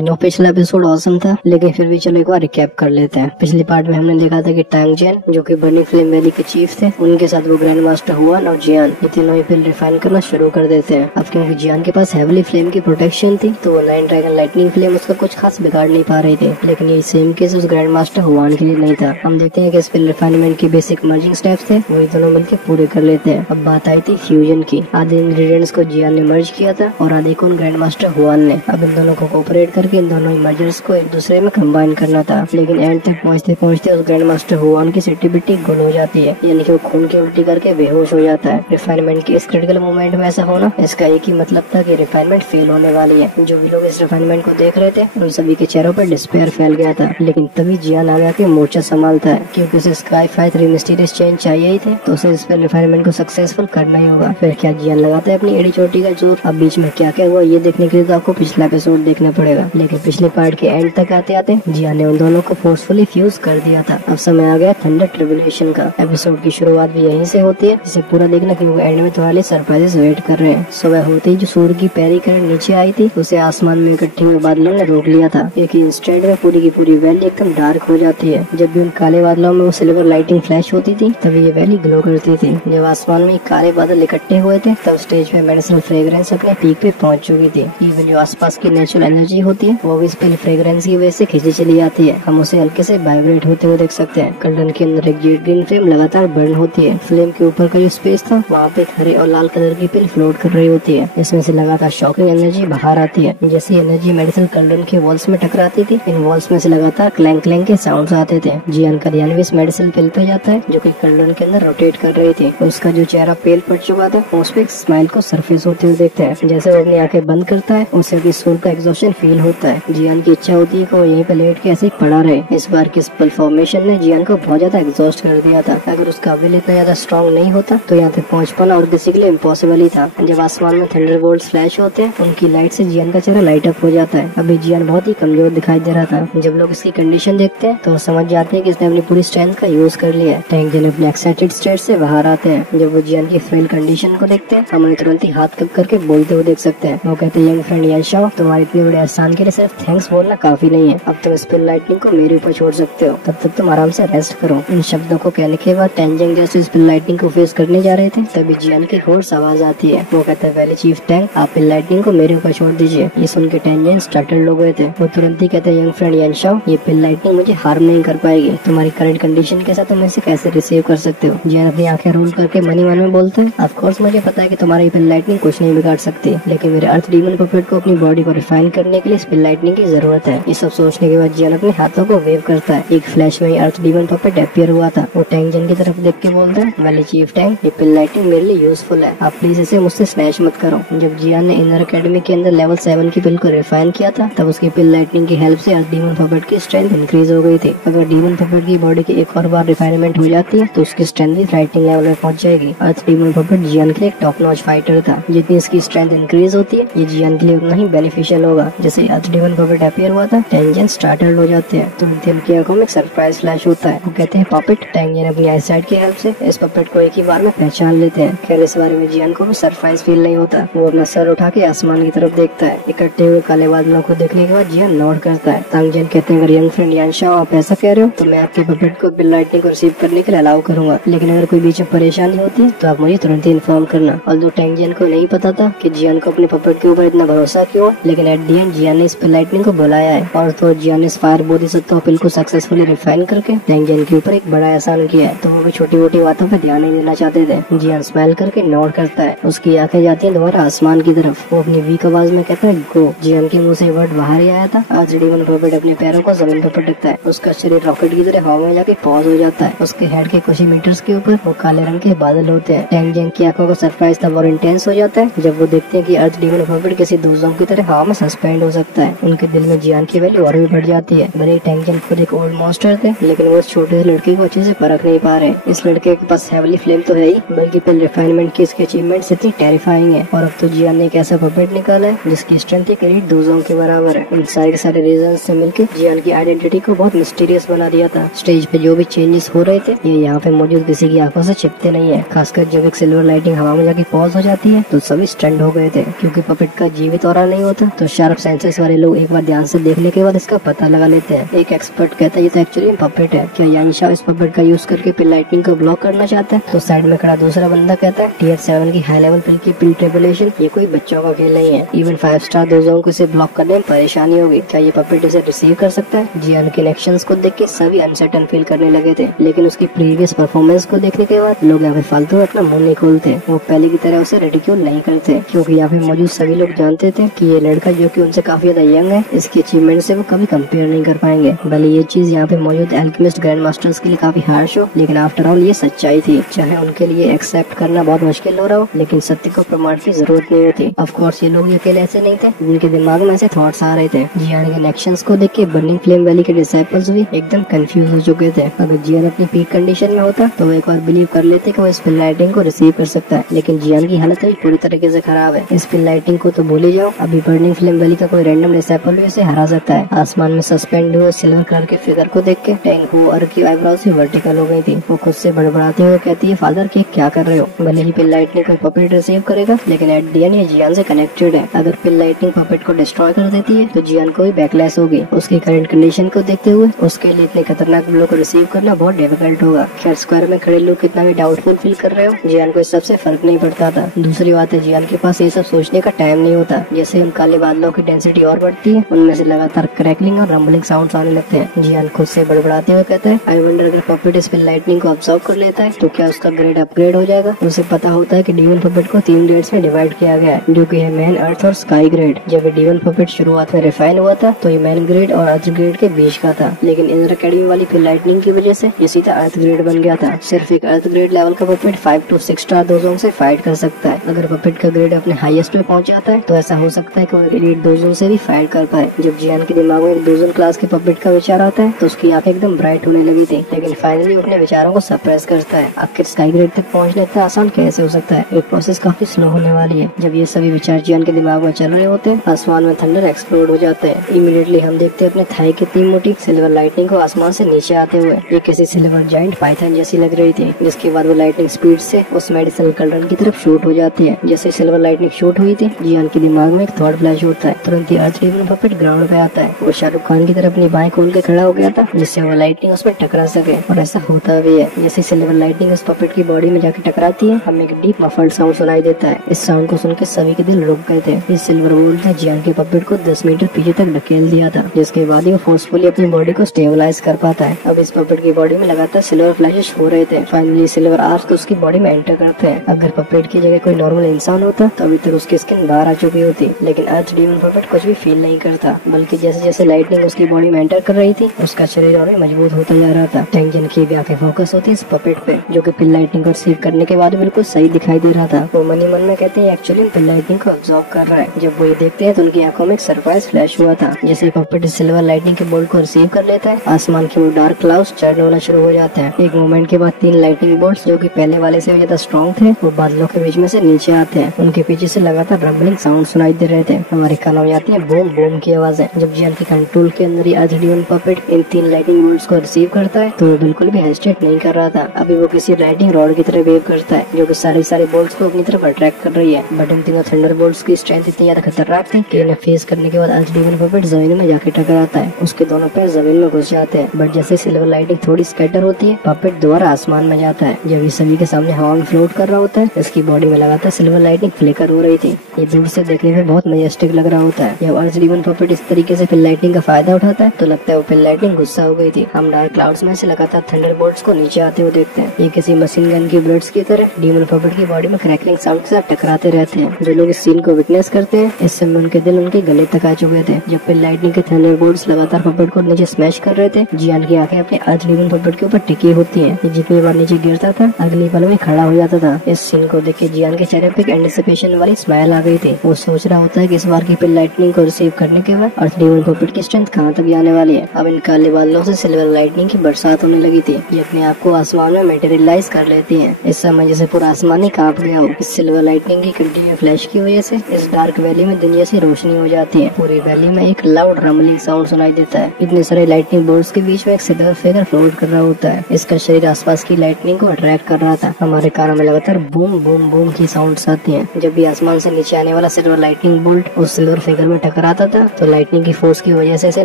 No पिछला episode awesome था, लेकिन फिर भी चलो एक बार रिकैप कर लेते हैं। पिछले पार्ट में हमने देखा था कि टैंग जियान जो कि बर्निंग फ्लेम वैली के चीफ थे, उनके साथ वो ग्रैंड मास्टर हुआन और जियान ये तीनों ही फिर रिफाइन करना शुरू कर देते हैं। अब क्योंकि जियान के पास हेवली फ्लेम की प्रोटेक्शन थी तो वो नाइन ड्रैगन लाइटनिंग फ्लेम उसका कुछ खास बिगाड़ नहीं पा रही थी, लेकिन ये सेम केस उस ग्रैंड मास्टर हुआन के लिए नहीं था। हम देखते हैं कि इस फिर रिफाइनमेंट की बेसिक मर्जिंग स्टेप्स थे वही दोनों मिलकर पूरे कर लेते हैं। अब बात आई थी फ्यूजन की। आधे इंग्रेडिएंट्स को जियान ने मर्ज किया था और आधे को ग्रैंड मास्टर हुआन ने। अब इन दोनों को कोऑपरेट करके इन दोनों मर्जर्स को एक दूसरे में कंबाइन करना था, लेकिन एंड तक पहुंचते पहुंचते उस ग्रैंड मास्टर हुआन की सिटी बिट्टी गुल हो जाती है, यानी कि वो खून की उल्टी करके बेहोश हो जाता है। रिफाइनमेंट के इस क्रिटिकल मोमेंट में ऐसा होना, इसका एक ही मतलब था कि रिफाइनमेंट फेल होने वाली है। जो भी लोग इस रिफाइनमेंट को देख रहे थे उन सभी के चेहरों पर डिस्पेयर फैल गया था, लेकिन तभी जियान आ गया के मोर्चा संभालता है, क्योंकि उसे स्काई फाई 3 मिस्टीरियस चेंज चाहिए ही थे, तो उसे इस पर रिफाइनमेंट को सक्सेसफुल करना ही होगा। फिर क्या जियान लगाता है अपनी एड़ी चोटी का जोर। अब बीच में क्या क्या हुआ ये देखने के लिए तो आपको पिछला एपिसोड देखना पड़ेगा, लेकिन पिछले पार्ट के एंड तक आते आते जियान ने उन दोनों को फोर्सफुली फ्यूज कर दिया था। अब समय आ गया थंडर ट्रिब्यूलेशन का। एपिसोड की शुरुआत भी यहीं से होती है, इसे पूरा देखना क्योंकि एंड में तुम्हारे लिए सरप्राइजेस वेट कर रहे हैं। सुबह होते ही जो सूर्य की पैरी किरण नीचे आई थी उसे आसमान में इकट्ठे हुए बादलों ने रोक लिया था, क्योंकि इंस्टेड में पूरी की पूरी वैली एकदम डार्क हो जाती है। जब भी उन काले बादलों में वो सिल्वर लाइटिंग फ्लैश होती थी तभी ये वैली ग्लो करती थी। जब आसमान में काले बादल इकट्ठे हुए थे तब स्टेज पे मेडिसिनल फ्रेग्रेंस अपने पीक पे पहुंच चुकी थी। इवन जो आसपास की नेचुरल एनर्जी होती है वो भी इस पे फ्रेग्रेंस की वजह से खींची चली जाती है। हम उसे हल्के से वाइब्रेट होते हुए देख सकते हैं। कर्टन के अंदर एक जेड ग्रीन फ्लेम लगातार बर्न होती है। फ्लेम के ऊपर का जो स्पेस था वहाँ पे हरे और लाल कलर की पिल फ्लोट कर रही होती है, इसमें से लगातार शॉकिंग एनर्जी बाहर आती है। जैसी एनर्जी मेडिसिनल कर्टन के वॉल्स में टकराती थी, इन वॉल्स में से लगातार क्लैंक क्लैंक के साउंड आते थे। जियान का ध्यान भी इस मेडिसिन पिल पे जाता है जो कि कर्टन के अंदर रोटेट कर रही थी। उसका जो चेहरा पेल पड़ चुका था उस पे एक स्माइल को सरफेस होते हुए देखते हैं। जैसे वो अपनी आंखें बंद करता है उसे अपनी सोल का एग्जॉशन फील होता है। जियान की इच्छा होती है कि वो यहीं पे लेट के ऐसे ही पड़ा रहे। इस बार की स्पेल फॉर्मेशन ने जियान को बहुत ज्यादा एग्जॉस्ट कर दिया था। अगर उसका विल इतना ज्यादा स्ट्रॉन्ग नहीं होता तो यहाँ तक पहुँच पाना और किसी के लिए इम्पॉसिबल ही था। जब आसमान में थंडरबोल्ट्स फ्लैश होते हैं उनकी लाइट से जियान का चेहरा लाइट अप हो जाता है। अभी जियान बहुत ही कमजोर दिखाई दे रहा था। जब लोग इसकी कंडीशन देखते हैं तो समझ जाते हैं कि इसने अपनी पूरी स्ट्रेंथ का यूज कर लिया है। टैंक जियान अपने एक्साइटेड स्टेट से बाहर आते हैं। जब वो जियान की फ्रेल कंडीशन को देखते हैं हम उन्हें तुरंत ही हाथ कप करके बोलते हुए देख सकते हैं। वो कहते हैं, यंग फ्रेंड यानशाओ, तुम्हारी इतनी बड़ी एहसान के लिए सिर्फ थैंक्स बोलना काफी नहीं है। अब तुम स्पेल लाइटनिंग को मेरे ऊपर छोड़ सकते हो, तब तक तुम आराम से रेस्ट करो। इन शब्दों को कहने के बाद टैंजिंग जैसे स्पेल लाइटनिंग को फेस करने जा रहे थे तभी जियान की होर्स आवाज आती है। वो कहता है, वैली चीफ टैंक, आप पिल लाइटनिंग को मेरे ऊपर छोड़ दीजिए। ये सुन के टैंजिंग स्टार्टल्ड हो गए थे। वो तुरंत ही कहते हैं, यंग फ्रेंड यानशाओ, ये पिल लाइटनिंग मुझे हार्म नहीं कर पाएगी। तुम्हारी करंट कंडीशन के साथ तुम इसे कैसे रिसीव कर सकते हो? जियान अपनी आंखें रोल करके मनी मन में बोलते हैं, ऑफ कोर्स मुझे पता है कि तुम्हारी पिल लाइटनिंग कुछ नहीं बिगाड़ सकती, लेकिन मेरे अर्थ डीमन पपेट को अपनी बॉडी को रिफाइन करने के लिए स्पिल लाइटनिंग की जरूरत है। ये सब सोचने के बाद जियान अपने हाथों को वेव करता है। एक फ्लैश में अर्थ डीमन पपेट अपीयर हुआ था। वो टैंक जिन की तरफ देख के बोलता है, वैली चीफ टैंक, ये पिल लाइटनिंग मेरे लिए यूजफुल है, आप प्लीज इसे मुझसे स्नैच मत करो। जब जियान ने इनर अकेडमी के अंदर लेवल 7 की पिल को रिफाइन किया था तब उसकी पिल लाइटनिंग की हेल्प से अर्थ डीमन पपेट की स्ट्रेंथ इंक्रीज हो गई थी। अगर डीमन पपेट की बॉडी की एक और बार रिफाइनमेंट हो जाती है तो उसकी स्ट्रेंथ भी फ्राइटनिंग लेवल में पहुंच जाएगी। अर्थ डीमन पपेट जियान के लिए एक टॉप नॉच फाइटर था। जितनी इसकी स्ट्रेंथ इंक्रीज होती है ये जियान के लिए उतना ही बेनिफिशियल होगा। जैसे अर्थ डीमन पपेट अपीयर हुआ था टेंजन स्टार्टल्ड हो जाते हैं। तुरंत उनकी आंखों में एक सरप्राइज फ्लैश होता है। वो कहते हैं, पपेट। टेंजन अपनी आईसाइट की हेल्प से इस पपेट को एक ही बार में पहचान लेते हैं। खैर इस बारे में जियान को भी सरप्राइज फील नहीं होता। वो अपना सर उठा के आसमान की तरफ देखता है। इकट्ठे हुए काले बादलों को देखने के बाद जियान नोट करता है। तांगजन कहते हैं, अगर यंग फ्रेंड यानशाओ आप ऐसा कह रहे हो तो मैं आपके पपेट को पिल लाइटनिंग को रिसीव करने के लिए अलाउ करूंगा, लेकिन अगर कोई बीच में परेशानी होती है तो आप मुझे तुरंत ही इन्फॉर्म करना। और दो टैंगजन को नहीं पता था कि जियान को अपने पपेट के ऊपर इतना भरोसा क्यों, लेकिन एट दी एंड जियान ने इस पिल लाइटनिंग को बुलाया है। और तो जियान ने इस फायर बोधिसत्व पिल को सक्सेसफुली रिफाइन करके टैंगजन के ऊपर एक बड़ा एहसान किया है, तो वो भी छोटी मोटी बातों पे ध्यान नहीं देना चाहते थे। जियान स्माइल करके नोट करता है। उसकी आंखें जाती है दोबारा आसमान की तरफ। वो अपनी वीक आवाज में कहता है, गो। जियान के मुंह से वर्ड बाहर ही आया था। आज डीमन पपेट अपने पैरों को जमीन पर पटकता है। उसका शरीर रॉकेट की तरह हवा में जाके पॉज हो जाता है। उसके हेड के कुछ ही मीटर्स के ऊपर वो काले रंग के बादल होते हैं। टैंगजन की आंखों का सरप्राइज तब और इंटेंस हो जाता है जब वो देखते हैं कि अर्थ डीमन पपेट किसी दोजों की तरह हवा में सस्पेंड हो सकता है। उनके दिल में जियान की वैल्यू और भी बढ़ जाती है। भले टैंगजन खुद एक ओल्ड मॉन्स्टर थे, लेकिन वो इस छोटे से लड़के को अच्छे से परख नहीं पा रहे। इस लड़के के पास हेवली फ्लेम तो है ही, बल्कि पिल रिफाइनमेंट की इसके अचीवमेंट्स इतनी टेरिफाइंग है। और अब तो जियान ने एक ऐसा पपेट निकाला है जिसकी स्ट्रेंथ करीब दोजों के बराबर है। इन सारे के सारे रीजन से मिलकर जियान की आइडेंटिटी को बहुत मिस्टीरियस बना दिया था। स्टेज पे जो भी चेंजेस हो रहे थे ये यहाँ पे मौजूद किसी की आंखों से छिपते नहीं है। खासकर जब एक सिल्वर लाइटिंग हवा में जाके पॉज हो जाती है तो सभी स्टंड हो गए थे, क्योंकि पपेट का जीवित ऑरा नहीं होता तो शार्प सेंसेस सारे लोग एक बार ध्यान से देखने के बाद इसका पता लगा लेते हैं। एक एक्सपर्ट कहता है ये तो एक्चुअली पपेट है, क्या यानशाओ इस पपेट का यूज करके पिल लाइटनिंग को ब्लॉक करना चाहता है? तो साइड में खड़ा दूसरा बंदा कहता है टीयर 7 की हाई लेवल पिल की पिल ट्रिपुलेशन ये कोई बच्चों का खेल नहीं है, इवन 5 स्टार दोजों को इसे ब्लॉक करने में परेशानी होगी, क्या ये पपेट इसे रिसीव कर सकता है? जियान के एक्शंस को देख के सभी अनसर्टन फील करने लगे थे, लेकिन उसकी प्रीवियस परफॉर्मेंस को देखने के बाद लोग यहाँ पे फालतू अपना मुंह नहीं खोलते। वो पहले की तरह उसे रिडिक्यूल नहीं करते, क्योंकि यहाँ पे मौजूद सभी लोग जानते थे कि ये लड़का जो कि उनसे काफी ज्यादा यंग है, इसकी अचीवमेंट से वो कभी कंपेयर नहीं कर पाएंगे। भले ये चीज यहाँ पे मौजूद एल्केमिस्ट ग्रैंड मास्टर्स के लिए काफी हार्श हो, लेकिन आफ्टर ऑल ये सच्चाई थी। चाहे उनके लिए एक्सेप्ट करना बहुत मुश्किल हो रहा हो, लेकिन सत्य को प्रमाण की जरूरत नहीं होती। ऑफ कोर्स ये लोग अकेले ऐसे नहीं थे, उनके दिमाग में ऐसे थॉट्स आ रहे थे। जियान के एक्शंस को देख के बर्निंग फ्लेम वैली के डिसाइपल्स भी एकदम कंफ्यूज हो चुके थे। अगर जियान अपनी पीक कंडीशन में होता तो वो एक बार बिलीव कर लेते कि वो इस पिल लाइटिंग को रिसीव कर सकता है, लेकिन जियान की हालत अभी पूरी तरीके से खराब है। इस पिल लाइटिंग को तो भूल ही जाओ, अभी बर्निंग फ्लेम वैली का कोई रैंडम डिसाइपल भी इसे हरा सकता है। आसमान में सस्पेंड हुए सिल्वर कलर के फिगर को देख के टेंग हु और की आईब्रोज भी वर्टिकल हो गई थी। वो खुद से बड़बड़ाते हुए कहती है फादर के क्या कर रहे हो? भले ही पिल लाइटनिंग कोई पपेट रिसीव करेगा, लेकिन एट द एंड ये जियान से कनेक्टेड है। अगर पिल लाइटनिंग पपेट को डिस्ट्रॉय कर देती है तो जियान को भी बैकलैश होगी। उसकी करंट कंडीशन को देखते हुए उसके लिए इतने खतरनाक ब्लो को रिसीव करना बहुत डिफिकल्ट होगा। खैर स्क्वायर में खड़े लोग कितना भी डाउटफुल फील कर रहे हो, जियान को इस सबसे फर्क नहीं पड़ता था। दूसरी बात है जियान के पास ये सब सोचने का टाइम नहीं होता। जैसे हम काले बादलों की डेंसिटी और बढ़ती है, उनमें से लगातार क्रैकलिंग और रंबलिंग साउंड्स आने लगते हैं। जियान खुद से बड़बड़ाते हुए कहता है आई वंडर अगर पपेट इस पिल लाइटनिंग को ऑब्जर्व कर लेता है तो क्या उसका ग्रेड अपग्रेड हो जाएगा? उसे पता होता है कि डीमन पपेट को 3 ग्रेड्स में डिवाइड किया गया है, जो कि है मैन, अर्थ और स्काई ग्रेड। जब डीमन पपेट शुरुआत में रिफाइन हुआ था तो ये मैन ग्रेड और अर्थ ग्रेड के बीच का था, लेकिन इंद्र अकेडमी वाली पिल लाइटनिंग की वजह से ये सीधा अर्थ ग्रेड बन गया था। सिर्फ एक अर्थ ग्रेड लेवल का पपेट 5 to 6 स्टार दोजों से फाइट कर सकता है। अगर पपेट का ग्रेड अपने हाईएस्ट में पहुंच जाता है तो ऐसा हो सकता है कि वो एलीट दोजों से भी फाइट कर पाए। जब जियान के दिमाग में दोजन क्लास के पपेट का विचार आता है तो उसकी आंखें एकदम ब्राइट होने लगी थी, लेकिन फाइनली अपने विचारों को सप्रेस करता है। आखिर स्काई ग्रेड तक पहुंचना इतना आसान कैसे हो सकता है? ये प्रोसेस काफी स्लो होने वाली है। जब ये सभी विचार जियान के दिमाग में चल रहे होते हैं, आसमान में थंडर एक्सप्लोड हो जाते हैं। इमीडिएटली हम देखते हैं अपने थाई की इतनी मोटी सिल्वर लाइटनिंग को आसमान से नीचे आते हुए। ये किसी सिल्वर जाइंट पाइथन जैसी लग रही थी, जिसके बाद वो लाइटनिंग स्पीड से उस मेडिसिनल कल्डरन की तरफ शूट हो जाती है। जैसे सिल्वर लाइटनिंग शूट हुई थी, जियान के दिमाग में एक थॉट फ्लैश होता है। तुरंत ही अर्थ डीमन पपेट ग्राउंड पे आता है। वो शाहरुख खान की तरफ अपनी बाएं खोल के खड़ा हो गया था, जिससे वो लाइटनिंग उसमें टकरा सके, और ऐसा होता भी है। जैसे सिल्वर लाइटनिंग उस पपेट की बॉडी में जाके टकराती है, हमें एक डीप मफल्ड साउंड सुनाई देता है। इस साउंड को सुनकर सभी के दिल रुक गए थे। इस सिल्वर वोल्ट ने जियान के पपेट को 10 मीटर पीछे तक ढकेल दिया था, जिसके बाद ही वो फोर्सफुली अपनी बॉडी को स्टेबलाइज कर पाता है। अब इस पपेट की बॉडी में लगातार सिल्वर फ्लैशेस हो रहे थे। फाइनली सिल्वर आर्स उसकी बॉडी में एंटर करते हैं। अगर पपेट की जगह कोई नॉर्मल इंसान होता तो अभी तक उसकी स्किन बाहर आ चुकी होती, लेकिन अर्थ डीमन पपेट कुछ भी फील नहीं करता, बल्कि जैसे जैसे लाइटनिंग उसकी बॉडी में एंटर कर रही थी, उसका शरीर और मजबूत होता जा रहा था। टेंजन की भी आंखें फोकस होती इस पपेट पे, जो कि पिल लाइटनिंग को रिसीव करने के बाद बिल्कुल सही दिखाई दे रहा था। वो मन ही मन में कहते हैं एक्चुअली पिल लाइटनिंग को ऑब्जर्व कर रहा है। जब वो ये देखते हैं तो उनकी आंखों में एक सरप्राइज फ्लैश हुआ था। जैसे पपेट सिल्वर लाइटनिंग के बोल्ट को रिसीव कर लेता है, आसमान के वो डार्क क्लाउड्स चढ़ने होना शुरू हो जाते हैं। एक मोमेंट के बाद 3 लाइटनिंग बोल्ट्स, जो कि पहले वाले से ज्यादा स्ट्रॉन्ग थे, वो बादलों के बीच में से नीचे आते हैं। उनके पीछे से लगातार रंबलिंग साउंड सुनाई दे रहे थे। हमारे कानों में आती है बूम बूम की आवाजें। जब जियान के कंट्रोल के अंदर अर्थ डीमन पपेट इन 3 लाइटनिंग बोल्ट्स को रिसीव करता है तो वो बिल्कुल भी हेजिटेट नहीं कर रहा था। अभी वो किसी लाइटिंग रॉड की तरह वेव करता है, जो कि सारे बोल्ट्स को अपनी तरफ अट्रैक्ट कर रही है। बट इन तीनों थंडर बोल्ट्स की स्ट्रेंथ इतनी ज्यादा खतरनाक थी कि इन्हें फेस करने के बाद अर्थ डीमन पपेट जमीन में जाके टकराता है। उसके दोनों पैर जमीन में घुस जाते हैं, बट जैसे सिल्वर लाइटिंग थोड़ी स्कैटर होती है, पपेट दोबारा आसमान में जाता है। जब ये सभी के सामने हवा में फ्लोट कर रहा होता है, इसकी बॉडी में लगातार सिल्वर लाइटिंग फ्लिकर हो रही थी। ये दूर से देखने में बहुत मजेस्टिक लग रहा होता है। जब अर्थ डीमन पपेट इस तरीके से पिल लाइटिंग का फायदा उठाता है तो लगता है वो पिल लाइटिंग गुस्सा हो गई थी। हम डार्क क्लाउड्स में से लगातार थंडर बोल्ट्स को नीचे आते हुए देखते हैं। ये किसी मशीन गन की बुलेट्स की तरह डीमन पपेट की बॉडी में क्रैकलिंग साउंड के साथ टकराते रहते हैं। जो लोग इस सीन को विटनेस करते हैं, इस समय उनके दिल उनके गले तक आ चुके थे। जब पिल लाइटनिंग के थंडर बोल्ट्स लगातार पपेट को नीचे स्मैश कर रहे थे, जियान की आंखें अपने अर्थ डीमन पपेट के ऊपर टिकी होती हैं। ये जितनी बार नीचे गिरता था, अगली पल में खड़ा हो जाता था। इस सीन को देख के जियान के चेहरे पे एंटिसिपेशन वाली स्माइल आ गई थी। वो सोच रहा होता है कि इस बार की पिल लाइटनिंग को रिसीव करने के बाद अर्थ डीमन पपेट की स्ट्रेंथ कहाँ तक जाने वाली है। अब इन काले बादलों से सिल्वर लाइटनिंग की बरसात होने लगी थी। ये अपने आप को आसमान में मटेरियलाइज कर लेती है। इस समय जैसे पूरा आसमान ही कांप गया हो। इस सिल्वर लाइटनिंग की कंटिन्यू फ्लैश की वजह से इस डार्क वैली में दिन जैसी रोशनी हो जाती है। पूरी वैली में एक लाउड रंबलिंग साउंड सुनाई देता है। इतने सारे लाइटनिंग बोल्ट्स के बीच में एक सिल्वर फिगर फ्लोट कर रहा होता है। इसका शरीर आसपास की लाइटनिंग को अट्रैक्ट कर रहा था। हमारे कानों में लगातार बूम बूम बूम की साउंड्स आती हैं। जब भी आसमान से नीचे आने वाला सिल्वर लाइटनिंग बोल्ट उस सिल्वर फिगर में टकराता था तो लाइटनिंग की फोर्स की वजह से इसे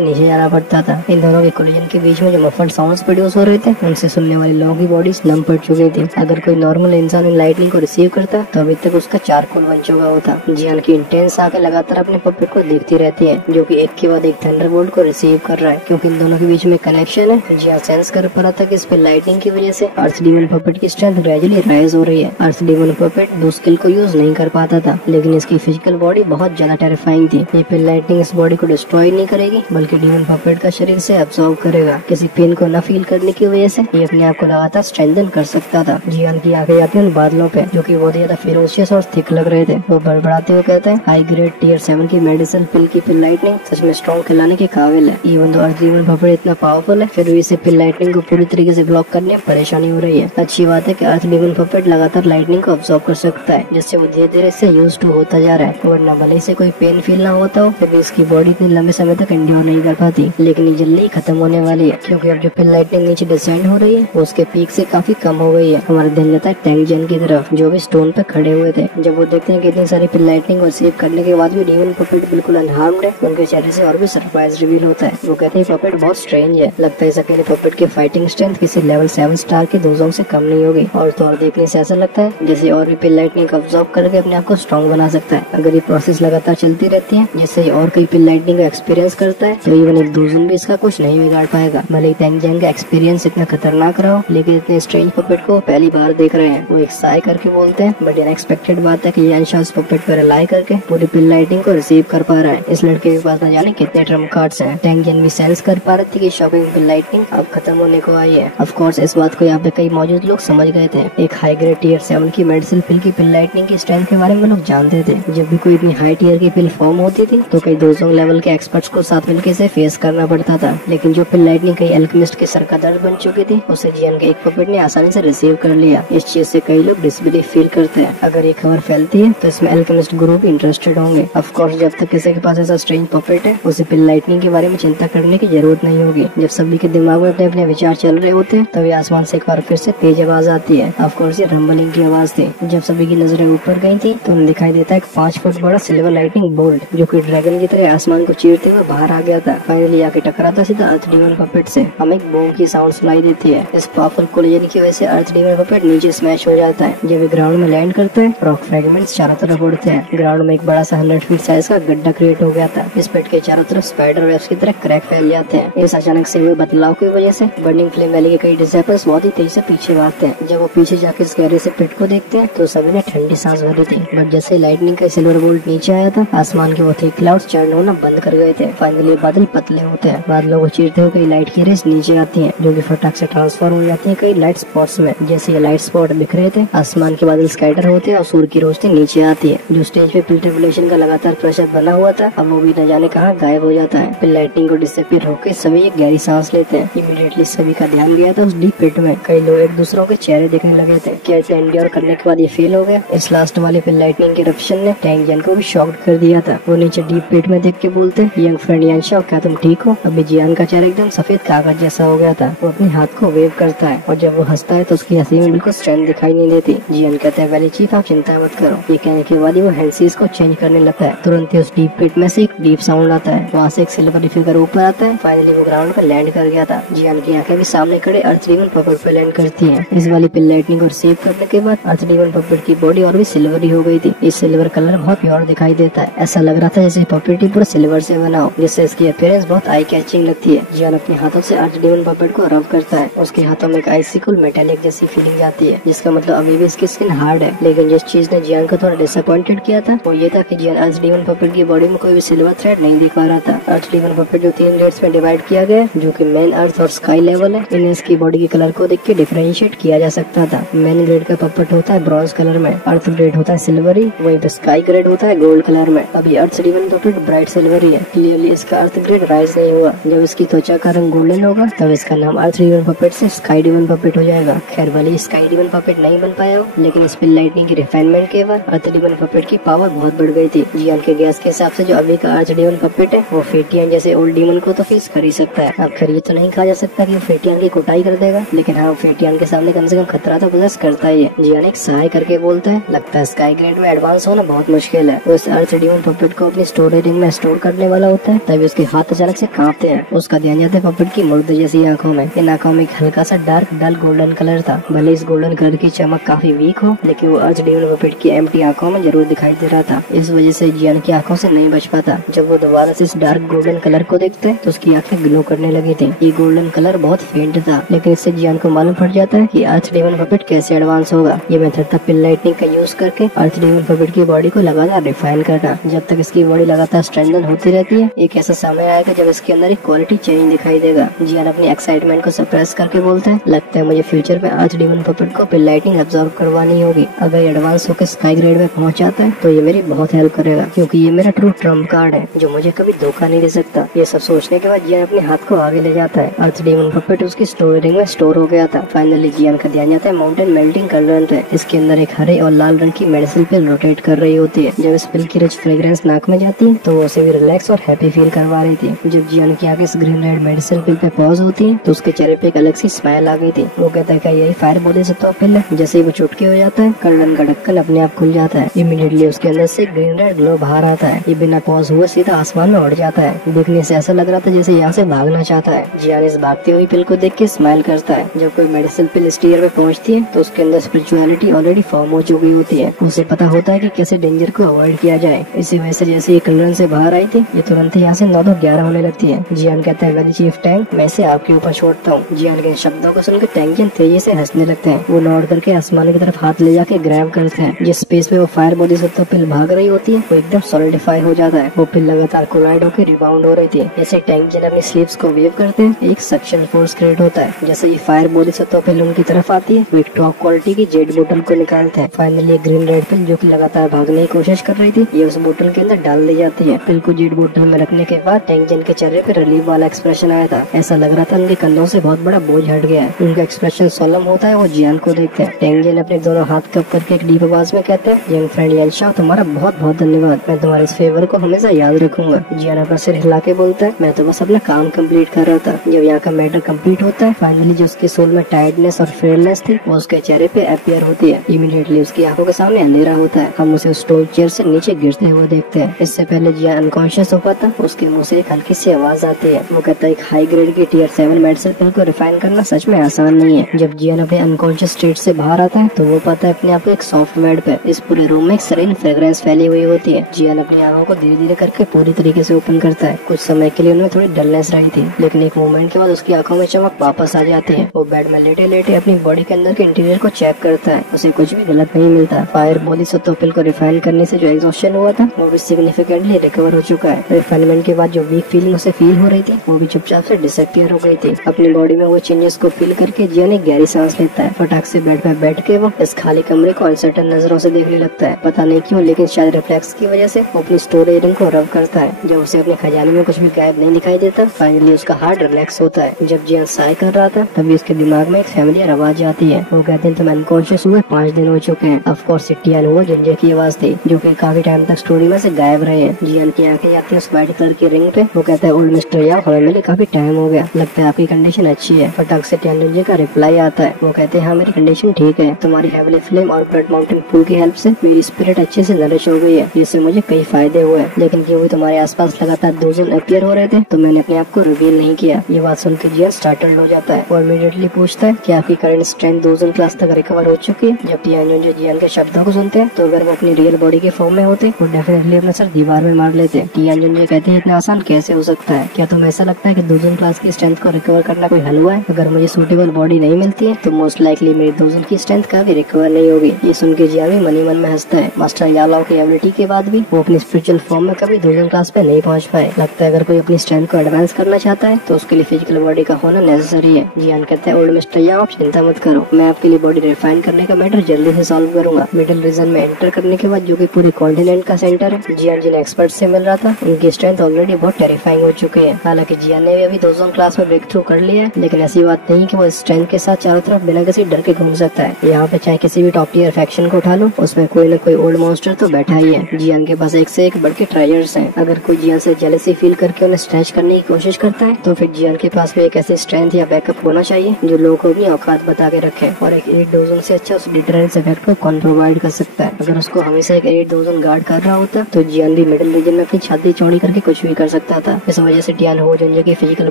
नीचे जाना पड़ता था। इन दोनों के कोलिजन के बीच में जो मफल्ड साउंड्स प्रोड्यूस हो रहे थे उनसे सुनने वाले लोगों की बॉडीज नम पड़ चुकी थी। अगर कोई नॉर्मल इंसान इन लाइटनिंग को रिसीव करता तो अभी तक उसका चारकोल बन चुका होता। जियान की इंटेंस आंखें लगातार अपने पपेट को देखती रहती है, जो कि एक के बाद एक थंडरबोल्ट को रिसीव कर रहा है। क्योंकि इन दोनों के बीच में कनेक्शन है, जियान सेंस कर पा रहा था कि इस पे लाइटनिंग की वजह से अर्थ डीमन पपेट की स्ट्रेंथ ग्रेजुअली राइज हो रही है। अर्थ डीमन पपेट दो स्किल को यूज नहीं कर पाता था, लेकिन इसकी फिजिकल बॉडी बहुत ज्यादा टेरिफाइंग थी। ये पे लाइटनिंग इस बॉडी को डिस्ट्रॉय नहीं करेगी, बल्कि डीमन पपेट का शरीर से एब्सॉर्ब करेगा। किसी पेन को न फील करने की वजह से ये अपने आप को लगातार स्ट्रेंथन कर सकता था। जियान की आंखें जाती है उन बादलों पे जो कि बहुत ज्यादा फेरोशियस और थिक लग रहे थे। वो बड़बड़ाते हुए कहते हैं, हाई ग्रेड टियर 7 की मेडिसिन पिल की पिल लाइटनिंग सच में स्ट्रॉन्ग खिलाने के काबिल है। इवन दो अर्थ डीमन पपेट इतना पावरफुल है, फिर भी इसे पिल लाइटनिंग को पूरी तरीके से ब्लॉक करने में परेशानी हो रही है। अच्छी बात है कि अर्थ डीमन पपेट लगातार लाइटनिंग को अब्सॉर्ब कर सकता है, जिससे वो धीरे धीरे से यूज टू होता जा रहा है। वरना भले से कोई पेन फील ना होता हो, फिर भी इसकी बॉडी इतने लंबे समय तक एंड्योर नहीं कर पाती। लेकिन ये जल्दी खत्म होने वाली है, क्योंकि अब जो पिल लाइटनिंग नीचे डिसेंड हो रही है वो उसके पीक से काफी कम हो गई है। हमारा ध्यान जाता है टैंग जेन की तरफ, जो भी स्टोन पे खड़े हुए थे। जब वो देखते हैं कि इतनी सारी पिल लाइटनिंग को सेव करने के बाद भी डीमन पपेट बिल्कुल अनहार्म्ड है, उनके चेहरे से और भी सरप्राइज रिवील होता है। वो कहते हैं पपेट बहुत स्ट्रेंज है, लगता है इस अकेले पपेट की फाइटिंग स्ट्रेंथ किसी लेवल 7 स्टार के दोस्तों से कम नहीं होगी। और तो और देखने से ऐसा लगता है जैसे और भी पिल लाइटनिंग को अब्सॉर्ब करके अपने आप को स्ट्रॉन्ग बना सकता है। अगर ये प्रोसेस लगातार चलती रहती है, जिससे और कई पिल लाइटनिंग का एक्सपीरियंस करता है, तो इवन एक दूसरे भी इसका कुछ नहीं बिगाड़ पाएगा। भले ही टैंग जेन का एक्सपीरियंस इतना खतरनाक रहा हो, लेकिन इतने स्ट्रेंज पपेट को पहली बार देख रहे हैं। वो एक साय करके बोलते हैं, बट अनएक्सपेक्टेड बात है कि यानशाह पपेट पर रिलाई करके पूरी पिल लाइटनिंग को रिसीव कर पा रहा है। इस लड़के के पास न जाने कितने ट्रम्प कार्ड्स हैं। टैंग जेन भी सेंस कर पा रही थी कि शॉकिंग पिल लाइटनिंग अब खत्म होने को आई है। ऑफ कोर्स इस बात को यहाँ पे कई मौजूद लोग समझ गए थे। एक हाई ग्रेड टियर 7 की मेडिसिन पिल की पिल लाइटनिंग की स्ट्रेंथ के बारे में लोग जानते थे। जब भी कोई इतनी हाई टियर की पिल फॉर्म होती थी तो कई दोस्तों लेवल के एक्सपर्ट्स को साथ मिलकर इसे फेस करना पड़ता था। लेकिन जो पिल लाइटनिंग कई एल्केमिस्ट के सर का दर्द बन चुकी थी, उसे जियान के एक पपेट ने आसानी से रिसीव कर लिया। इस चीज से कई लोग डिसबिलीफ फील करते हैं। अगर ये खबर फैलती है तो इसमें एल्केमिस्ट गुरु भी इंटरेस्टेड होंगे। ऑफ कोर्स जब तक किसी के पास ऐसा स्ट्रेंज पपेट है, उसे पिल लाइटनिंग के बारे में चिंता करने की जरूरत नहीं होगी। जब सभी के दिमाग में अपने अपने विचार चल रहे होते हैं, तभी आसमान से एक बार फिर से तेज आवाज आती है। ऑफ कोर्स ये रंबलिंग की आवाज थी। जब सभी की नजरें ऊपर गई थी तो उन्हें दिखाई देता है एक 5 फुट बड़ा सिल्वर लाइटनिंग बोल्ट, जो कि ड्रैगन की तरह आसमान को चीरते हुए बाहर आ गया था। फाइनली आके टकराता सीधा अर्थ डीमन पपेट से। हमें एक बूम की साउंड सुनाई देती है। इस पावरफुल कोलिजन की वजह से अर्थ डीमन पपेट नीचे स्मैश हो जाता है। जब ग्राउंड में लैंड करता है, रॉक फ्रेगमेंट्स चारों तरफ उड़ते हैं। ग्राउंड में एक बड़ा सा 100 फीट साइज का गड्ढा क्रिएट हो गया था। इस पेट के चारों तरफ स्पाइडर वेब्स की तरह क्रैक फैल जाते हैं। इस अचानक से हुए बदलाव की वजह से बर्निंग फ्लेम वैली के कई डिसेबल्स बहुत ही तेजी से पीछे भागते हैं। जब वो पीछे जाकर इस गहरे से पेट को देखते हैं तो सभी ने ठंडी सांस भरी थी। बट जैसे लाइटनिंग का सिल्वर बोल्ट नीचे आया था, आसमान के वो थिक क्लाउड्स चर्न होना बंद कर गए थे। फाइनली बादल पतले होते हैं। बादलों को चीरते हुए कई लाइट की रेस नीचे आती है, जो कि फटाक से ट्रांसफॉर्म हो जाती है कई लाइट स्पॉट्स में। जैसे ये लाइट स्पॉट दिख रहे थे, आसमान के बादल स्कैटर होते हैं और सूर्य की रोशनी नीचे आती है। जो स्टेज पे पिल ट्रिबुलेशन का लगातार प्रेशर बना हुआ था, अब वो भी न जाने कहाँ गायब हो जाता है। पिल लाइटनिंग को डिसअपीयर होकर सभी एक गहरी सांस लेते हैं। इमीडिएटली सभी का ध्यान गया था उस डीप पिट में। कई लोग एक दूसरों के चेहरे देखने लगे थे। क्या इसे एंड्योर करने के बाद ये फेल हो गया? इस लास्ट वाले पिल लाइटनिंग के रफ्शन ने टैंग जेन को भी शॉक्ड कर दिया था। वो नीचे डीप पिट में देख के बोलते, यंग फ्रेंड यानशाह, क्या तुम ठीक हो? अभी जियान का चेहरा एकदम सफेद कागज जैसा हो गया था। वो अपने हाथ को वेव करता है और जब वो हंसता है तो उसकी हंसी में बिल्कुल स्ट्रेंथ दिखाई नहीं देती। जियान कहता है, वेली चीफ, आप चिंता मत करो। ये कहने के बाद ही वो हैंडसीज को चेंज करने लगता है। तुरंत ही उस डीप पिट में से एक डीप साउंड आता है। वहाँ से एक सिल्वर फिगर ऊपर आता है। फाइनली वो ग्राउंड पर लैंड कर गया था। जियान की आंखें भी सामने खड़े अर्थ डीमन पपेट पे लैंड करती हैं। इस वाली पिल लाइटनिंग को रिसीव करने के बाद अर्थ डीमन पपेट की बॉडी और भी सिल्वरी हो गई थी। इस सिल्वर कलर बहुत प्योर दिखाई देता है। ऐसा लग रहा था जैसे पपेट ही पूरा सिल्वर से बना हो, जिससे इसकी अपीयरेंस बहुत आई कैचिंग लगती है। जियान अपने हाथों से अर्थ डीमन पपेट को रब करता है। उसके हाथों में एक आइसिकल मेटेलिक जैसी फीलिंग आती है, जिसका मतलब अभी भी इसकी स्किन हार्ड है। लेकिन जिस चीज ने जियान को थोड़ा डिसअपॉइंटेड किया था वो ये था कि जियान अर्थ डीमन पपेट की बॉडी में कोई भी सिल्वर थ्रेड नहीं दिख पा रहा था। अर्थ डीमन पपेट जो 3 ग्रेड्स में डिवाइड किया गया, जो कि मेन, अर्थ और स्काई लेवल है, इन्हें इसकी बॉडी के कलर को देख के डिफरेंशिएट किया जा सकता था। मेन ग्रेड का पपेट होता है ब्रॉन्ज कलर में, अर्थ ग्रेड होता है सिल्वरी, वहीं पे स्काई ग्रेड होता है गोल्ड कलर में। अभी अर्थ डीमन पपेट ब्राइट सिल्वरी है। क्लियरली इसका अर्थ ग्रेड राइज नहीं हुआ। जब इसकी त्वचा का रंग गोल्डन होगा तब इसका नाम अर्थ डीमन पपेट से स्काई डीमन पपेट हो जाएगा। खैर भले स्काई डीमन पपेट नहीं बन पाया हो, लेकिन इस पिल लाइटनिंग की रिफाइनमेंट के बाद अर्थ डीमन पपेट की पावर बहुत बढ़ गई थी। जियान के गैस के हिसाब से जो अभी का अर्थ डीमन पपेट है वो फेटियन जैसे ओल्ड डीमन को तो फेस कर ही सकता है। अब खैर ये तो नहीं कहा जा सकता कि वो फेटियन की कुटाई कर देगा, लेकिन हाँ फेटियन के सामने कम से कम खतरा तो पोजेस करता ही है। जियान एक सहाय करके बोलता है, लगता है स्काई ग्रेड में एडवांस होना बहुत मुश्किल है। वो इस अर्थ डीमन पपेट को अपनी स्टोरेज रिंग में स्टोर करने वाला होता है, तभी उसके हाथ अचानक से कांपते हैं। उसका ध्यान जाता है पपेट की मुर्दे जैसी आंखों में। इन आंखों में एक हल्का सा डार्क डल गोल्डन कलर था। भले इस गोल्डन कलर की चमक काफी वीक हो, लेकिन वो अर्च डेमन पपेट की एम्प्टी आंखों में जरूर दिखाई दे रहा था। इस वजह से जियान की आंखों से नहीं बच पाता। जब वो दोबारा से इस डार्क गोल्डन कलर को देखते हैं तो उसकी आंखें ग्लो करने लगी थी। ये गोल्डन कलर बहुत फेंट था, लेकिन इससे जियान को मालूम पड़ जाता है कि अर्थ डेमन पपेट कैसे एडवांस होगा। ये मेथड था पिल लाइटनिंग का यूज करके अर्थ डेमन पपेट की बॉडी को लगातार रिफाइन करना। जब तक इसकी बॉडी लगातार स्ट्रेंथन होती रहती है, एक ऐसा समय आएगा जब इसके अंदर एक क्वालिटी चेंज दिखाई देगा। जियान अपनी एक्साइटमेंट को सप्रेस करके बोलते हैं, लगता है मुझे फ्यूचर में अर्थ डेमन पपेट को पिल लाइटनिंग अब्सॉर्ब करवानी होगी। अगर एडवांस होकर स्काई ग्रेड में पहुंच जाता है तो ये मेरी बहुत हेल्प करेगा, क्योंकि ये मेरा ट्रू ट्रम्प कार्ड है जो मुझे कभी धोखा नहीं दे सकता। ये सब सोचने के बाद जियान अपने हाथ को आगे ले जाता है। अर्थ डेमन पपेट उसकी स्टोरेज रिंग में स्टोर हो गया था। फाइनली जियान का ध्यान जाता है माउंटेन मेल्टिंग कर्नल पे। इसके अंदर एक हरे और लाल रंग की मेडिसिन पिल रोटेट कर रही होती है। जब इस पिल की रिच फ्रेग्रेंस नाक में जाती है तो वो उसे भी रिलैक्स और हैप्पी फील करवा रही थी। जब जियान की आंखें इस ग्रीन रेड मेडिसिन पिल पे पॉज होती है तो उसके चेहरे पे एक अलग सी स्माइल आ गई थी। वो कहता है क्या यही फायर बॉडी से तो पिल है। जैसे ही वो चुटकी हो जाता है, कर्नल का ढक्कन अपने आप खुल जाता है। इमीडिएटली उसके अंदर से ग्रीन रेड ग्लो बाहर आता है। ये बिना पॉज हुए सीधा आसमान में उड़ जाता है। देखने से ऐसा लग रहा था जैसे यहाँ से भागना चाहता है। जियान इस भागती हुई पिल को देख के स्माइल करता है। जब कोई मेडिसिन पिल इस टीयर में पहुंचती है तो उसके अंदर स्पिरिचुअलिटी ऑलरेडी फॉर्म हो चुकी होती है। उसे पता होता है कि कैसे डेंजर को अवॉइड किया जाए। इसी वजह से जैसे ये कर्नल से बाहर आई थी, ये तुरंत ही यहाँ से 9 तो 11 होने लगती है। जियान कहता है वेरी चीफ टैंक, मैं इसे आपके ऊपर छोड़ता हूँ। जियान के शब्दों को सुनकर टैंक तेजी से हंसने लगते हैं। वो नॉड करके आसमान की तरफ हाथ ले जाके ग्रैब करते हैं। जिस स्पेस पे वो फायर बॉडी से तो पिल भाग रही होती है वो एकदम सॉलिडिफाई हो जाता है। वो पिल लगातार कोलाइड होकर रिबाउंड हो रही थी। जैसे टैंक जन अपनी स्लीव्स को वेव करते हैं, एक सक्शन फोर्स क्रिएट होता है। जैसे ये फायर बॉडी से तो पिल उनकी तरफ आती है, वो एक टॉप क्वालिटी की जेड बोतल को निकालते हैं। फाइनली ग्रीन रेड पिल जो कि लगातार भागने की कोशिश कर रही थी, ये उस बोतल के अंदर डाल दी जाती है। पिल को जेड बोतल में रखने के बाद टैंक जन के चेहरे पे रिलीफ वाला एक्सप्रेशन आया था। ऐसा लग रहा था उनके कंधों से बहुत बड़ा बोझ हट गया है। उनका एक्सप्रेशन सोलम होता है। वो जियान को देखते हैं। टैंक जन अपने दोनों हाथ कप करके एक डीप आवाज में कहते हैं, यंग फ्रेंड यंशा, तुम्हारा बहुत बहुत धन्यवाद। मैं तुम्हारे इस फेवर को हमेशा याद रखूंगा। जियान अपना सिर हिला के बोलता है, मैं तो बस अपना काम कंप्लीट कर रहा था। जब यहाँ का मैटर कंप्लीट होता है, फाइनली जो उसके सोल में टायर्डनेस और फेयरनेस थी वो उसके चेहरे पे अपीयर होती है। इमीडिएटली उसकी आंखों के सामने अंधेरा होता है। हम उसे स्टोन चेयर से नीचे गिरते हुए देखते हैं। इससे पहले जियान अनकॉन्शियस हो पाता, उसके मुंह से एक हल्की सी आवाज आती है। वो कहता है, एक हाई ग्रेड की टियर 7 मेडिसिन पिल को रिफाइन करना सच में आसान नहीं है। जब जियान अपने अनकॉन्शियस स्टेट से बाहर आता है तो वो पाता है अपने आप को एक सॉफ्ट बेड पे। इस पूरे रूम में एक सरीन फ्रेग्रेंस फैली हुई होती है। जियान अपनी आंखों को धीरे धीरे करके पूरी तरीके से ओपन करता है। कुछ समय के लिए उनमें थोड़ी डलनेस रही थी, लेकिन एक मोमेंट के बाद उसकी आंखों में चमक वापस आ जाती है। वो बेड में लेटे लेटे अपनी बॉडी के अंदर के इंटीरियर को चेक करता है। उसे कुछ भी गलत नहीं मिलता। फायर बॉडी से तो पिल को रिफाइन करने से जो एग्जॉस्शन हुआ था वो भी सिग्निफिकेंटली रिकवर हो चुका है। रिफाइनमेंट के बाद जो वीक फीलिंग उसे फील हो रही थी वो भी चुपचाप से डिसअपियर हो गई थी। अपनी बॉडी में वो चेंजेस को फील करके जियान एक गहरी सांस लेता है। फटाक से बेड पे बैठ के वो इस खाली कमरे को अनसर्टन नजरों से देखने लगता है। पता नहीं क्यों, लेकिन शायद रिफ्लेक्स की वजह से वो अपनी स्टोरेज रिंग को रब करता है। जब उसे अपने खजाने में कुछ भी गायब नहीं दिखाई देता, फाइनली उसका हार्ट रिलैक्स होता है। जब जियान साय कर रहा था तभी उसके दिमाग में एक फैमिलियर आवाज आती है। वो कहते हैं, तुम अनकॉन्शियस हुए 5 दिन हो चुके हैं। ऑफ कोर्स टियान हुआ जिंजर की आवाज थी, जो कि काफी टाइम तक स्टोरी में से गायब रहे हैं। जियान की आंखें आती है उस व्हाइट कलर की रिंग पे। वो कहता है, ओल्ड मिस्टर याओ, हमें मिले काफी टाइम हो गया, लगता है आपकी कंडीशन अच्छी है। फटाक से टियान जिंजर का रिप्लाई आता है। वो कहते हैं, हाँ मेरी कंडीशन ठीक है। तुम्हारी हेवली फ्लेम और ब्लड माउंटेन पूल की हेल्प से मेरी स्पिरिट अच्छे से नरिश हो गई है, जिससे मुझे कई फायदे हुए। लेकिन क्योंकि तुम्हारे आसपास लगातार 2 जन अपीयर हो रहे थे तो मैंने अपने आप को रिवील नहीं किया। ये बात सुनकर जियान स्टार्टल्ड हो जाता है और इमीडिएटली पूछता है कि आपकी करंट स्ट्रेंथ 2 जन क्लास तक रिकवर हो चुकी है। जब टियान जियान के शब्दों को सुनते हैं तो अगर वो अपनी रियल बॉडी के फॉर्म में होते वो डेफिनेटली अपना सर दीवार में मार लेते। टियान कहते हैं, इतना आसान कैसे हो सकता है? क्या तुम्हें ऐसा लगता है कि 2 जन क्लास की स्ट्रेंथ को रिकवर करना कोई हल हुआ है? अगर मुझे सूटेबल बॉडी नहीं मिलती है तो मोस्ट लाइकली मेरी 2 जन की स्ट्रेंथ कभी रिकवर नहीं होगी। ये सुन के जियान भी मनी मन में हंसता है। मास्टर यालाओ की एबिलिटी के बाद भी वो अपनी स्पिरिचुअल फॉर्म में कभी 2 जन क्लास पे नहीं पहुंच पाए। लगता है अगर कोई अपनी स्ट्रेंथ को एडवांस करना चाहता है तो उसके लिए फिजिकल बॉडी का होना नेसेसरी है। जियान कहता है, ओल्ड मिस्टर याओ, आप चिंता मत करो, मैं आपके लिए बॉडी रिफाइन करने का मैटर जल्दी से सॉल्व करूंगा। मिडिल रीजन में एंटर करने के बाद, जो कि पूरे कॉन्टिनेंट का सेंटर है, जियान जिन एक्सपर्ट से मिल रहा था उनकी स्ट्रेंथ ऑलरेडी बहुत टेरिफाइंग हो चुकी है। हालांकि जियान ने भी अभी 2 जन क्लास में ब्रेक थ्रू कर लिया है, लेकिन ऐसी बात नहीं कि वो स्ट्रेंथ के साथ चारों तरफ बिना किसी डर के घूम सकता है। यहाँ पे चाहे किसी भी टॉप टियर फैक्शन को उठा लो, उसमें कोई न कोई ओल्ड मॉन्स्टर तो बैठा ही है। जियान के पास एक से एक बढ़ के ट्रेजर्स हैं। अगर कोई जियान से जेलसी फील करके उन्हें स्ट्रेच करने की कोशिश करता है तो फिर जियान के पास भी एक ऐसी स्ट्रेंथ या बैकअप होना चाहिए जो लोगों को अपनी औकात बता के रखे और एक 8 डोजन से अच्छा उस डिटरेंस इफेक्ट को कौन प्रोवाइड कर सकता है। अगर उसको हमेशा एक 8 डोजन गार्ड कर रहा होता तो जियान भी भी मिडिल रीजन में अपनी छाती चौड़ी करके कुछ भी कर सकता था। इस वजह से टियान हो जुंजे की फिजिकल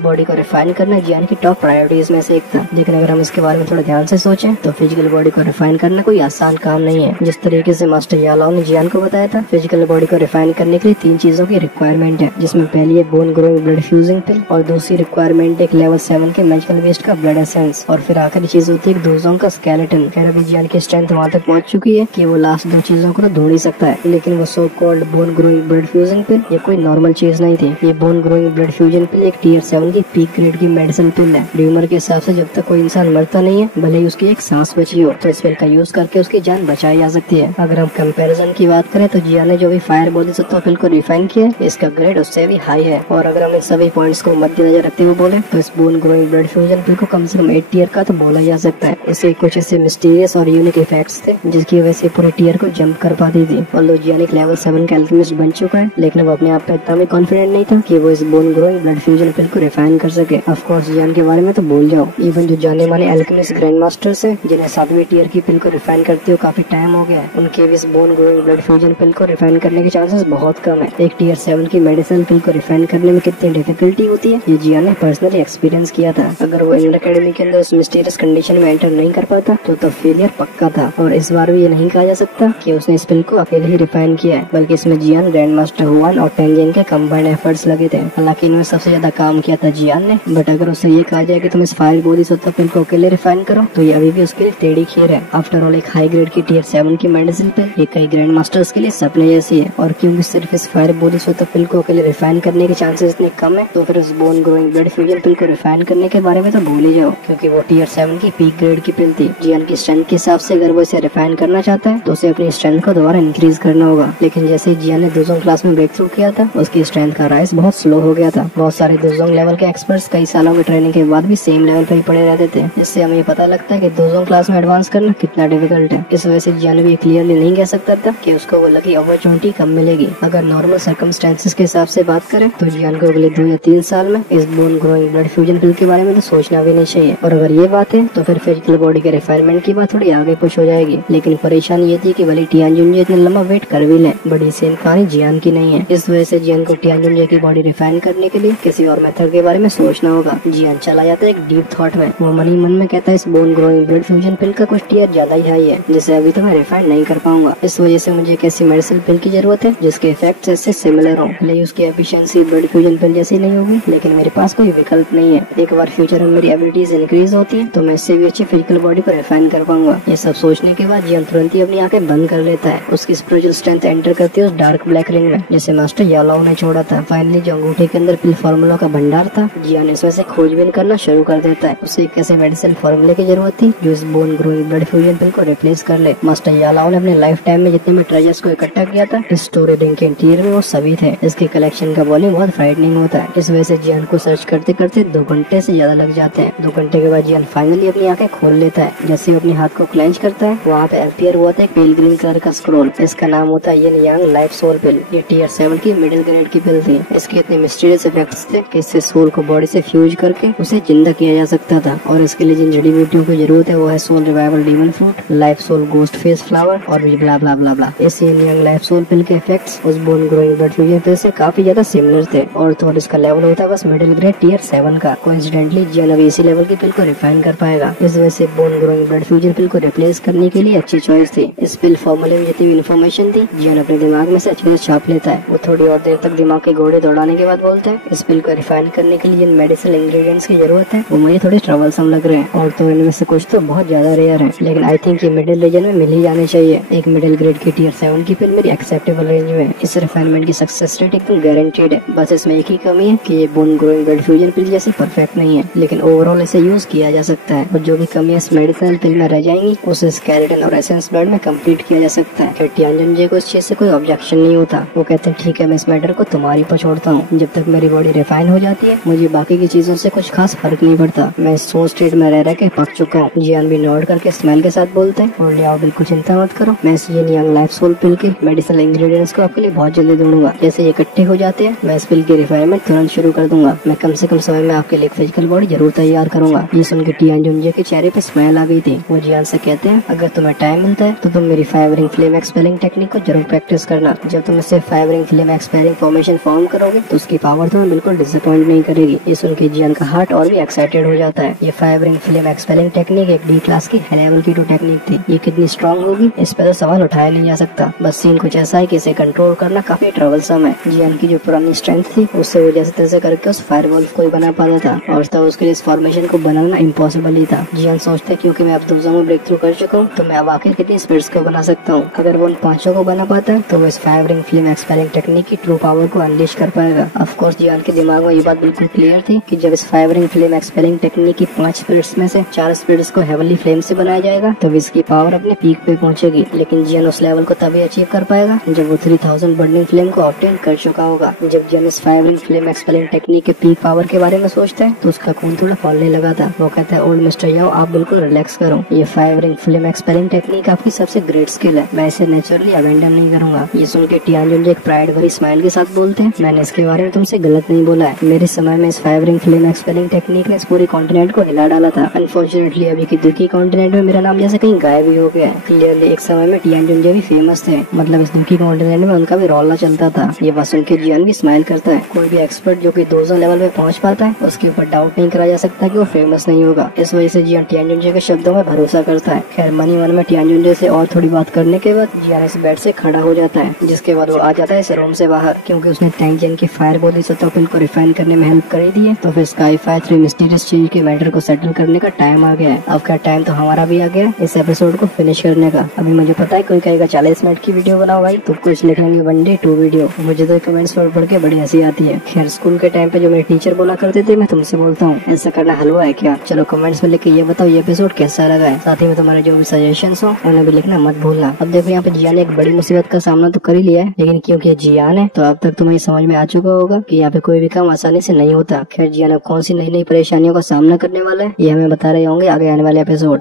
बॉडी को रिफाइन करना जियान की टॉप प्रायोरिटीज में से एक था। लेकिन अगर हम इसके बारे में थोड़ा ध्यान से सोचें तो फिजिकल बॉडी को रिफाइन करना कोई आसान काम नहीं है। जिस तरीके से मास्टर यालाओ ने जियान को बताया था, फिजिकल बॉडी को रिफाइन करने के लिए 3 चीजों की रिक्वायरमेंट है, जिसमें पहली है बोन ग्रोइंग ब्लड फ्यूजिंग पिल, और दूसरी रिक्वायरमेंट एक लेवल 7 के मैजिकल वेस्ट का ब्लड एसेंस, और फिर आखिरी चीज होती है दोजों का स्केलेटन। खैर अभी जियान की स्ट्रेंथ वहाँ तक पहुँच चुकी है कि वो लास्ट 2 चीजों को तो ढूंढ ही सकता है, लेकिन वो so called bone growing blood fusing pill ये कोई नॉर्मल चीज नहीं थी। ये bone growing blood fusion pill एक टियर 7 की पीक ग्रेड की मेडिसिन पिल है। र्यूमर के हिसाब से जब तक कोई इंसान मरता नहीं है, भले ही उसकी एक सांस बची हो, तो इस पिल का यूज करके उसकी जान बचाई जा सकती है। अगर हम कंपैरिजन की बात करें तो जियान ने जो भी फायर बोधिसत्व पिल को रिफाइन किया है, इसका ग्रेड उससे भी हाई है। और अगर हम इन सभी पॉइंट्स को मद्देनजर रखते हुए बोले तो इस बोन ग्रोइंग ब्लड फ्यूजन पिल को कम से कम 8 टियर का तो बोला जा सकता है। इसके कुछ ऐसे मिस्टीरियस और यूनिक इफेक्ट्स थे जिसकी वजह से पूरे टियर को जंप कर पाती थी। और जियान एक लेवल 7 का एल्केमिस्ट बन चुका है, लेकिन वो अपने आप पे इतना भी कॉन्फिडेंट नहीं था कि वो इस बोन ग्रोइंग ब्लड फ्यूजन पिल को रिफाइन कर सके। ऑफ कोर्स जियान के बारे में तो भूल जाओ, इवन जो जाने माने एल्केमिस्ट ग्रैंड मास्टर्स है जिन्हें 7वीं टियर की पिल को रिफाइन करते हुए काफी टाइम हो गया है, उनके भी इस बोन ग्रोइंग ब्लड फ्यूजन पिल को रिफाइन करने के चांसेस बहुत कम है। एक टियर 7 की मेडिसिन पिल को रिफाइन करने में कितनी डिफिकल्टी होती है ये जियान ने पर्सनली एक्सपीरियंस किया था। अगर वो इंडियन एकेडमी के अंदर उस मिस्टीरियस कंडीशन में एंटर नहीं कर पाता तो फेलियर पक्का था। और इस बार भी ये नहीं कहा जा सकता कि उसने इस पिल को अकेले ही रिफाइन किया है, बल्कि इसमें जियान, ग्रैंड मास्टर हुआन और टेंजिन के कंबाइंड एफर्ट्स लगे थे। हालांकि इनमें सबसे ज्यादा काम किया था जियान ने, बट अगर उसे ये कहा जाए कि तुम इस फायर बोधिसत्व पिल को अकेले रिफाइन करो तो ये अभी भी उसके लिए टेढ़ी खीर है। आफ्टर ऑल एक हाई ग्रेड की टियर 7 की मेडिसिन पिल ये कई ग्रैंड मास्टर्स के लिए सपने जैसी है। और क्योंकि सिर्फ इस फायर बोधिसत्व पिल को अकेले रिफाइन करने के चांसेस इतने कम है, तो फिर उस बोन ग्रोइंग ब्लड फ्यूजन पिल को रिफाइन करने के बारे में तो भूल ही जाओ, क्योंकि वो टियर 7 की पीक ग्रेड की पिल थी। जियान की स्ट्रेंथ के हिसाब से अगर वो इसे रिफाइन करना चाहता है तो उसे अपनी स्ट्रेंथ को दोबारा इंक्रीज करना होगा। लेकिन जैसे जियान ने दोजोंग क्लास में ब्रेक थ्रू किया था, उसकी स्ट्रेंथ का राइज बहुत स्लो हो गया था। बहुत सारे दोजोंग लेवल के एक्सपर्ट्स कई सालों की ट्रेनिंग के बाद भी सेम लेवल पर ही पड़े रहते थे, जिससे हमें पता लगता है कि दोजोंग क्लास में एडवांस करना कितना डिफिकल्ट है। इस वजह से जियान भी क्लियरली नहीं कह सकता था कि उसको वो लकी अपॉर्चुनिटी कब मिलेगी। अगर नॉर्मल सर्कमस्टेंसेस के हिसाब से बात करें तो जियान को अगले 2 या 3 साल में इस बोन ग्रोइंग ब्लड फ्यूजन पिल के बारे में तो सोचना भी नहीं चाहिए। और अगर ये बात है तो फिर फिजिकल बॉडी के रिफाइनमेंट की बात थोड़ी आगे पुश हो जाएगी। लेकिन परेशानी ये थी कि भले टियानजुन इतना लंबा वेट कर भी लें, बड़ी सेम कहानी जियान की नहीं है। इस वजह से जियान को टियानजुन की बॉडी रिफाइन करने के लिए किसी और मेथड के बारे में सोचना होगा। जियान चला जाता है एक डीप थॉट में। वो मन ही मन में कहता है इस बोन ग्रोइंग ब्लड फ्यूजन पिल का कुछ टियर ज्यादा ही हाई है, जिसे अभी तो मैं रिफाइन नहीं कर पाऊंगा। इस वजह से मुझे एक ऐसी मेडिसिन पिल की जरूरत है जिसके इफेक्ट इससे सिमिलर हो। भले उसकी एफिशिएंसी ब्लड फ्यूजन पिल जैसी नहीं होगी, लेकिन मेरे पास कोई विकल्प नहीं है। एक बार फ्यूचर में मेरी एबिलिटीज इंक्रीज होती है तो मैं इससे भी अच्छी फिजिकल बॉडी को रिफाइन कर पाऊंगा। ये सब सोचने के बाद जियान तुरंत ही अपनी आंखें बंद कर लेता है। उसकी स्पिरिचुअल स्ट्रेंथ एंटर करती है उस डार्क ब्लैक रिंग में, जैसे मास्टर यालाओ ने छोड़ा था। फाइनली जो अंगूठे के अंदर पिल फॉर्मूला का भंडार था, जियान इसमें से खोजबीन करना शुरू कर देता है। उसे एक ऐसे मेडिसिन फॉर्मूले की जरूरत थी जो इस बोन ग्रोइंग ब्लड फ्यूजन पिल को रिप्लेस कर ले। मास्टर यालाओ ने अपने लाइफ टाइम में जितने भी ट्रेजर्स को इकट्ठा किया था, इस स्टोरी रिंग के इंटीरियर में वो सभी थे। इसके कलेक्शन का वॉल्यूम बहुत फ्राइटनिंग होता है। इस वजह से जियान को सर्च करते करते 2 घंटे से ज्यादा लग जाते हैं। 2 घंटे के बाद जियान फाइनली अपनी आंखें खोल लेता है। जैसे ही अपने हाथ को क्लेंच करता है, वहाँ पे अपीयर हुआ था एक पेल ग्रीन कलर का स्क्रॉल। इसका नाम होता है यिन यांग लाइफ सोल पिल। ये टियर 7 की मिडिल ग्रेड की पिल थी। इसके इतने मिस्टीरियस इफेक्ट्स थे कि इससे सोल को बॉडी से फ्यूज करके उसे जिंदा किया जा सकता था। और इसके लिए जिन जड़ी बूटियों की जरूरत है वो है soul revival demon fruit, life soul ghost face flower और भी ब्ला ब्ला ब्ला ब्ला। इस यिन यांग लाइफ सोल पिल के इफेक्ट्स उस बोन ग्रोइंग ब्लड फ्यूजन पिल से काफी ज्यादा सिमिलर थे। और तो इसका लेवल होता है बस मिडिल ग्रेड टियर 7 का। कोइंसिडेंटली जियान अब इसी लेवल की पिल को रिफाइन कर पाएगा। इस वजह से बोन ग्रोइंग ब्लड फ्यूजन पिल को रिप्लेस करने के लिए अच्छी चॉइस थी। इस पिल फॉर्मूले में जितनी भी इन्फॉर्मेशन थी जियान अपने दिमाग में से अच्छे से छाप लेता है। वो थोड़ी और देर तक दिमाग के घोड़े दौड़ाने के बाद बोलता है इस पिल को रिफाइन करने के लिए जिन मेडिसिनल इंग्रेडिएंट्स की जरूरत है वो मुझे थोड़े ट्रबलसम लग रहे हैं। और तो इनमें से कुछ तो बहुत ज्यादा रेयर है, लेकिन आई थिंक ये मिडिल रीजन में मिल ही जाने चाहिए। एक मिडिल ग्रेड की टियर 7 की पिल मेरी एक्सेप्टेबल रेंज में है। इस रिफाइनमेंट की सक्सेस रेट एकदम गारंटीड है। बस इसमें एक ही कमी है कि ये बोन ग्रोइंग ब्लड फ्यूजन पिल जैसी परफेक्ट नहीं है, लेकिन ओवरऑल इसे यूज किया जा सकता है। और जो भी कमियां इस मेडिसिनल पिल में रह जाएंगी उसे स्केलेटन और एसेंस ब्लड में कंप्लीट किया जा सकता है। फिर टियानजुन जी को इस चीज से कोई ऑब्जेक्शन नहीं होता। वो कहते हैं ठीक है, मैं इस मैटर को तुम्हारी पर छोड़ता हूँ। जब तक मेरी बॉडी रिफाइन हो जाती है मुझे बाकी की चीजों से कुछ खास फर्क नहीं पड़ता। मैं इस सोच स्टेट में रह के पक चुका हूँ। जियान भी नोट करके स्मेल के साथ बोलते हैं और लियाओ बिल्कुल चिंता मत करो, मैं इस यिन यांग लाइफ सोल पिल के मेडिसिनल इंग्रेडिएंट्स को आपके लिए बहुत जल्दी ढूंढूंगा। जैसे ये इकट्ठे हो जाते हैं मैं इस पिल की रिफाइनमेंट तुरंत शुरू कर दूंगा। मैं कम से कम समय में आपके लिए फिजिकल बॉडी जरूर तैयार करूंगा। ये सुनकर टियानजुन जी के चेहरे पे स्माइल आ गई थी। वो जियान से कहते हैं अगर तुम्हें टाइम मिलता है तो तुम मेरी fire ring flame expelling technique को जरूर प्रैक्टिस करना। जब तुम इससे fire ring flame expelling formation form करोगे तो उसकी पावर तुम्हें बिल्कुल डिसअपॉइंट नहीं करेगी। ये सुन के जियान का हार्ट और भी एक्साइटेड हो जाता है। ये fire ring flame expelling technique एक डी क्लास की हाई लेवल की टेक्निक थी। ये कितनी स्ट्रॉन्ग होगी इस पर तो सवाल उठाया नहीं जा सकता। बस सीन कुछ ऐसा है कि इसे कंट्रोल करना काफी ट्रबलसम है। जियान की जो पुरानी स्ट्रेंथ थी उससे वो जैसे तैसे करके उस फायर वॉल्फ को ही बना पाता था और तब उसके लिए इस फॉर्मेशन को बनाना इम्पॉसिबल ही था। जियान सोचते क्योंकि मैं अब 2 में ब्रेक थ्रू कर चुका हूँ तो मैं अब आखिर कितनी स्पिरिट्स को बना सकता हूँ। अगर वो उन 5 को बना पाता है तो वो इस fire ring flame expelling technique की ट्रू पावर को अनलीश कर पाएगा। ऑफ कोर्स जियान के दिमाग में ये बात बिल्कुल क्लियर थी कि जब इस fire ring flame expelling technique की 5 स्पिरिट्स में से 4 स्पिरिट्स को हेवनली फ्लेम से बनाया जाएगा तो इसकी पावर अपने पीक पे पहुंचेगी। लेकिन जियान उस लेवल को तभी अचीव कर पाएगा जब वो 3000 बर्निंग फ्लेम को ऑब्टेन कर चुका होगा। जब जियान इस fire ring flame expelling technique के पीक पावर के बारे में सोचता है तो उसका खून थोड़ा फौलने लगा था। वो कहता है ओल्ड मिस्टर याओ आप बिल्कुल रिलैक्स करो, ये fire ring flame expelling technique आपकी सबसे ग्रेट स्किल है, मैं इसे नेचुरली अबेंडन नहीं करूंगा। ये सुन के टियानजुन एक प्राइड भरी स्माइल के साथ बोलते हैं मैंने इसके बारे में तुमसे गलत नहीं बोला है। मेरे समय में इस fire ring flame expelling technique ने इस पूरे कॉन्टिनेंट को हिला डाला था। अनफॉर्चुनेटली अभी की दुखी कॉन्टिनेंट में मेरा नाम जैसे कहीं गायब ही हो गया है। क्लियरली एक समय में टियानजुन भी फेमस थे, मतलब इस दुखी कॉन्टिनेंट में उनका भी रौला चलता था। ये बात सुन के जियान भी स्माइल करता है। कोई भी एक्सपर्ट जो कि 200 लेवल पे पहुंच पाता है उसके ऊपर डाउट नहीं करा जा सकता कि वो फेमस नहीं होगा। इस वजह से जियान टियानजुन के शब्दों में भरोसा करता है। खैर मनी मन में टियानजुन से और थोड़ी बात करने के बाद जियान इस बेड से खड़ा हो जाता है, जिसके बाद वो आ जाता है इस रूम से बाहर। क्योंकि उसने टैंगजेन की फायर बॉडी सतोपिल को रिफाइन करने में हेल्प कर दी है तो फिर स्काई फायर 3 मिस्टीरियस चेंज के मैटर को सेटल करने का टाइम आ गया है। अब का टाइम तो हमारा भी आ गया है इस एपिसोड को फिनिश करने का। अभी मुझे पता है कोई कहेगा 40 मिनट की वीडियो बनाओ भाई, तो कुछ लिखेंगे 1 डे 2 वीडियो। मुझे तो कमेंट्स पढ़ के बड़ी हंसी आती है। खैर स्कूल के टाइम पे जो मेरे टीचर बोला करते थे मैं तुमसे बोलता हूँ ऐसा करना हलवा है क्या। चलो कमेंट्स में लिख के ये बताओ ये एपिसोड कैसा लगा है। साथ ही में तुम्हारे जो भी सजेशंस हो उन्हें भी लिखना मत भूलना। अब देखो यहाँ पे जियान ने एक बड़ी मुसीबत का सामना तो कर ही लिया है, लेकिन क्योंकि जियान है तो अब तक तुम्हें समझ में आ चुका होगा कि यहाँ पे कोई भी काम आसानी से नहीं होता। खैर जियान अब कौन सी नई नई परेशानियों का सामना करने वाला है ये हमें बता रहे होंगे आगे आने वाले एपिसोड।